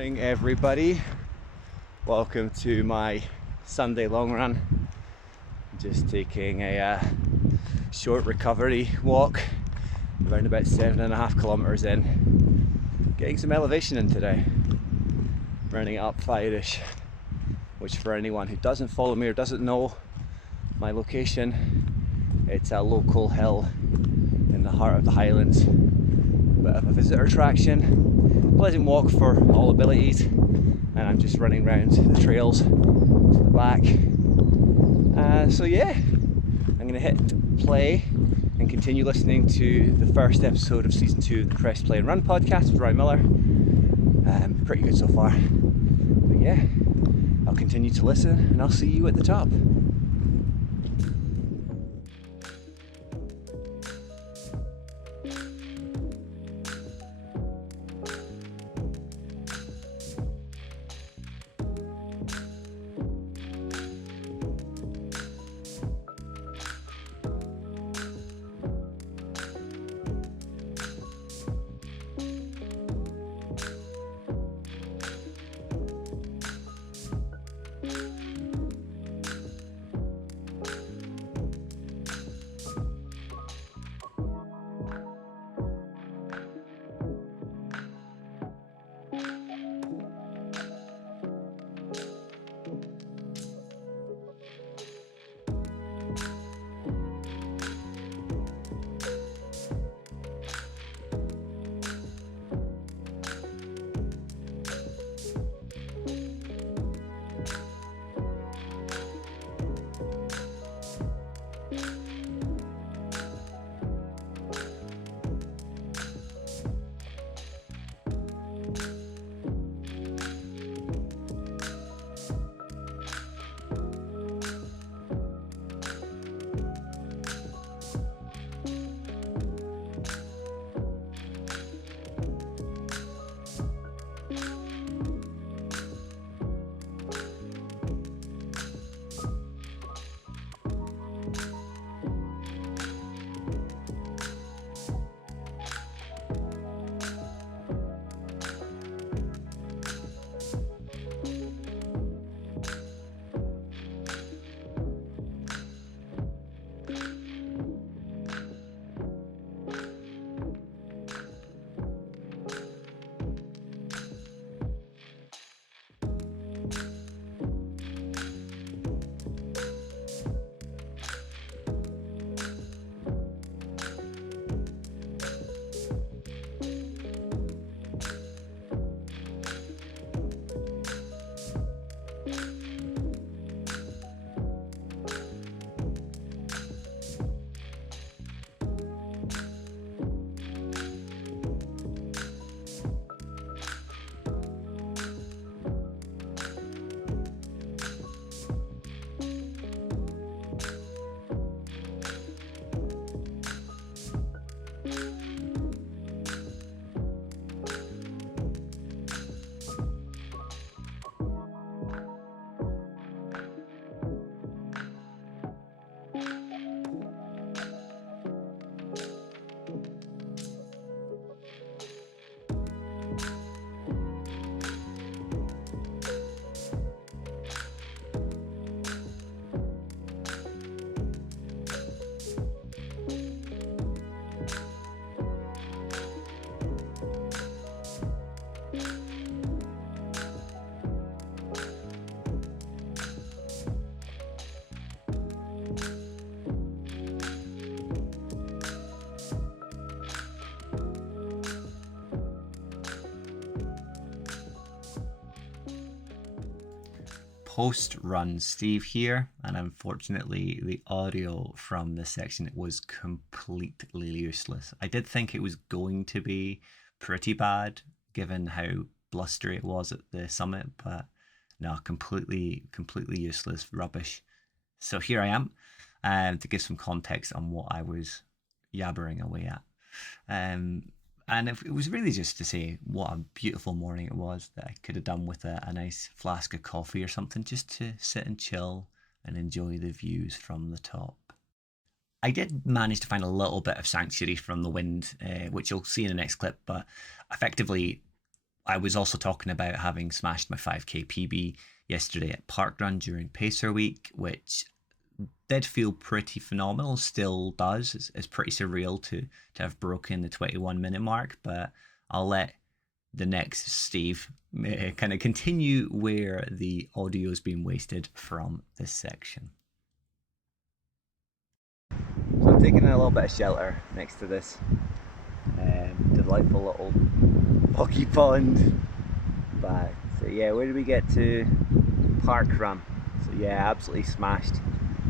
Morning everybody, welcome to my Sunday long run. Just taking a short recovery walk, around about 7.5 kilometers in, getting some elevation in today, running up Flyerish, which for anyone who doesn't follow me or doesn't know my location, it's a local hill in the heart of the Highlands, bit of a visitor attraction. Pleasant walk for all abilities, and I'm just running around the trails to the back. So yeah, I'm going to hit play and continue listening to the first episode of season 2 of the Press Play and Run podcast with Ryan Miller. Pretty good so far. But yeah, I'll continue to listen and I'll see you at the top. Post-run Steve here, and unfortunately the audio from this section was completely useless. I did think it was going to be pretty bad given how blustery it was at the summit, but no, completely useless rubbish. So here I am to give some context on what I was yabbering away at. And it was really just to say what a beautiful morning it was, that I could have done with a nice flask of coffee or something, just to sit and chill and enjoy the views from the top. I did manage to find a little bit of sanctuary from the wind, which you'll see in the next clip, but effectively I was also talking about having smashed my 5k PB yesterday at Parkrun during Pacer Week, which did feel pretty phenomenal, still does. It's pretty surreal to have broken the 21-minute mark, but I'll let the next Steve kind of continue where the audio is being wasted from this section. So I'm taking a little bit of shelter next to this delightful little boggy pond. But so yeah, where did we get to? Parkrun. So yeah, absolutely smashed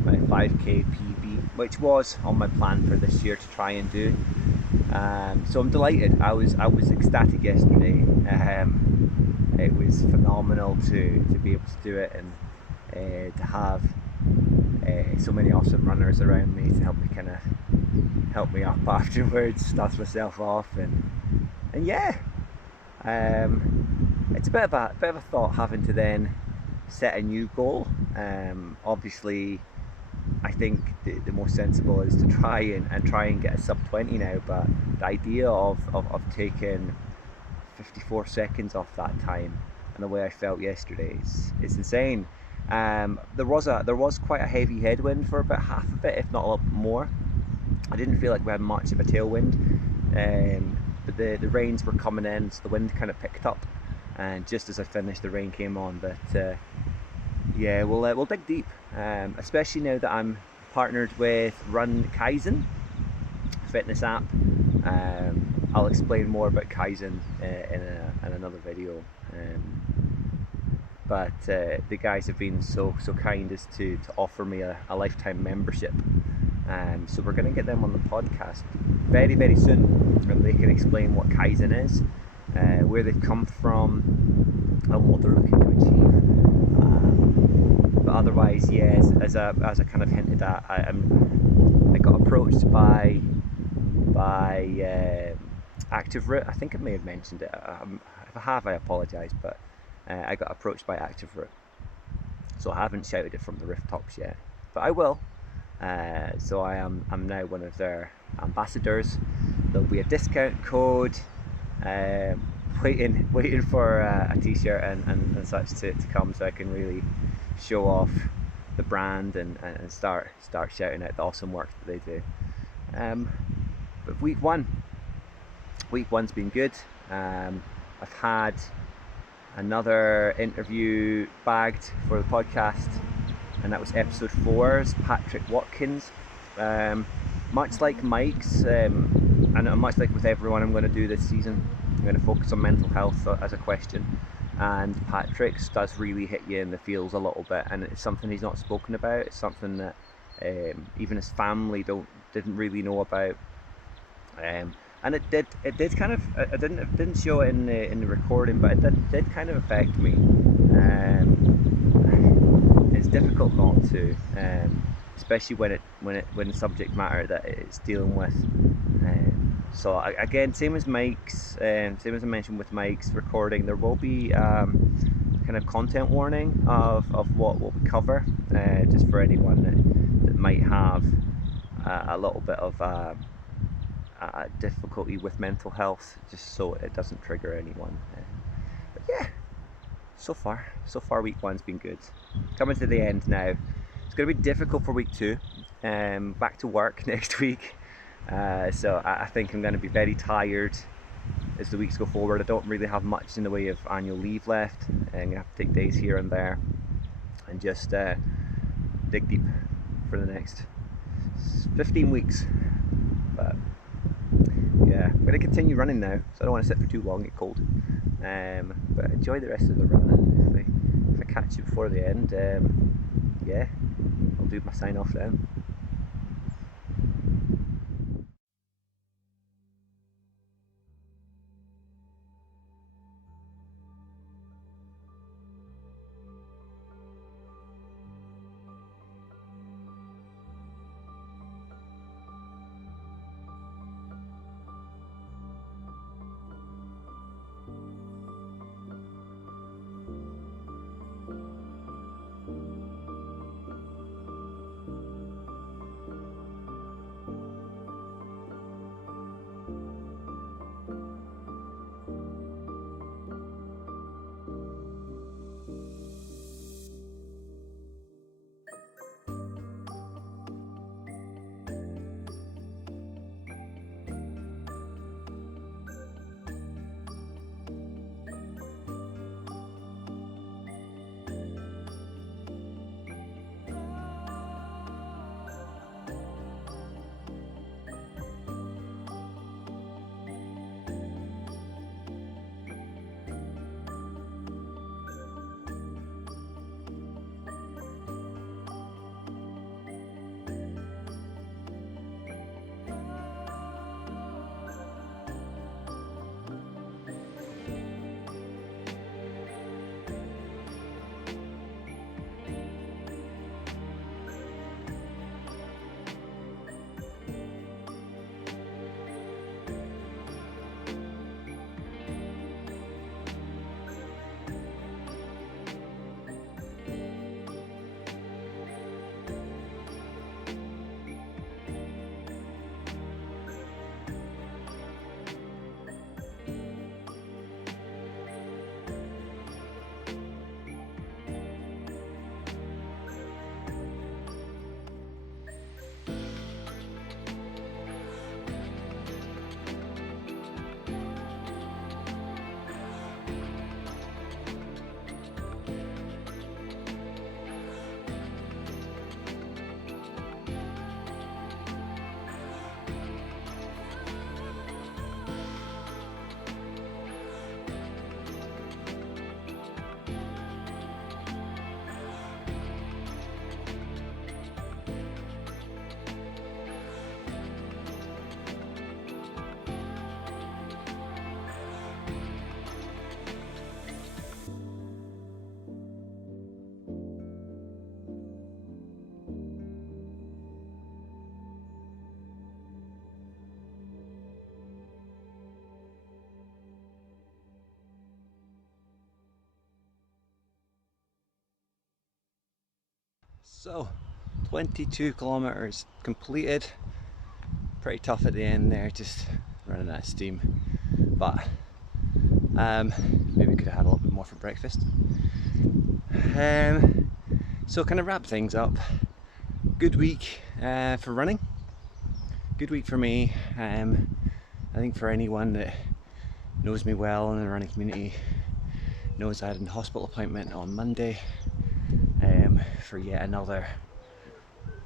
my 5k PB, which was on my plan for this year to try and do. So I'm delighted. I was ecstatic yesterday. It was phenomenal to be able to do it, and to have so many awesome runners around me to help me up afterwards, dust myself off, and yeah, it's a bit of a thought having to then set a new goal. Obviously, I think the most sensible is to try and get a sub 20 now, but the idea of taking 54 seconds off that time and the way I felt yesterday is insane. There was quite a heavy headwind for about half of it, if not a little bit more. I didn't feel like we had much of a tailwind, but the rains were coming in, so the wind kind of picked up, and just as I finished, the rain came on. But yeah, we'll dig deep, especially now that I'm partnered with Run Kaizen fitness app. I'll explain more about Kaizen in another video. But the guys have been so kind as to offer me a lifetime membership. So we're going to get them on the podcast very, very soon, and they can explain what Kaizen is, where they've come from, and what they're looking to achieve. But otherwise, yes, as I kind of hinted at, I got approached by Active Route. I think I may have mentioned it. If I have, I apologise, but I got approached by Active Route, so I haven't shouted it from the rooftops yet, but I will. So I'm now one of their ambassadors. There'll be a discount code, waiting for a t-shirt and such to come, so I can really show off the brand and start shouting out the awesome work that they do. But week one's been good. I've had another interview bagged for the podcast, and that was episode 4's Patrick Watkins. Much like Mike's, and much like with everyone I'm going to do this season, I'm going to focus on mental health as a question, and Patrick's does really hit you in the feels a little bit, and it's something he's not spoken about. It's something that even his family didn't really know about, and it did kind of, I didn't show it in the recording, but it did kind of affect me. It's difficult not to, especially when the subject matter that it's dealing with. So again, same as Mike's, same as I mentioned with Mike's recording, there will be kind of content warning of what we cover, just for anyone that might have a little bit of difficulty with mental health, just so it doesn't trigger anyone. But yeah, so far week one's been good. Coming to the end now. It's going to be difficult for week 2. Back to work next week, so I think I'm going to be very tired as the weeks go forward. I don't really have much in the way of annual leave left. I'm going to have to take days here and there and just dig deep for the next 15 weeks. But yeah, I'm going to continue running now, so I don't want to sit for too long, get cold. But enjoy the rest of the run, and if I catch you before the end, yeah, I'll do my sign off then. So 22 kilometers completed. Pretty tough at the end there, just running out of steam, but maybe could have had a little bit more for breakfast. So kind of wrap things up. Good week for running. Good week for me. I think for anyone that knows me well in the running community knows I had a hospital appointment on Monday for yet another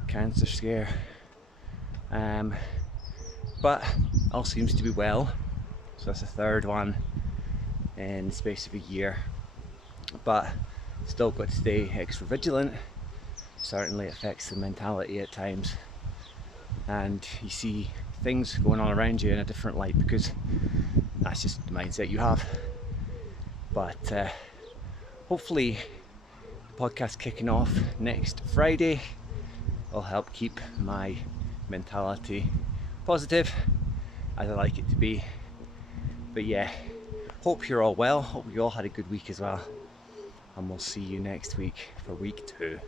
cancer scare. But all seems to be well. So that's the third one in the space of a year. But still got to stay extra vigilant. Certainly affects the mentality at times. And you see things going on around you in a different light because that's just the mindset you have. But hopefully the podcast kicking off next Friday will help keep my mentality positive as I like it to be. But yeah, hope you're all well, hope you all had a good week as well, and we'll see you next week for week 2.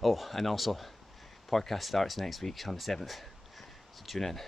Oh, and also podcast starts next week on the 7th, so tune in.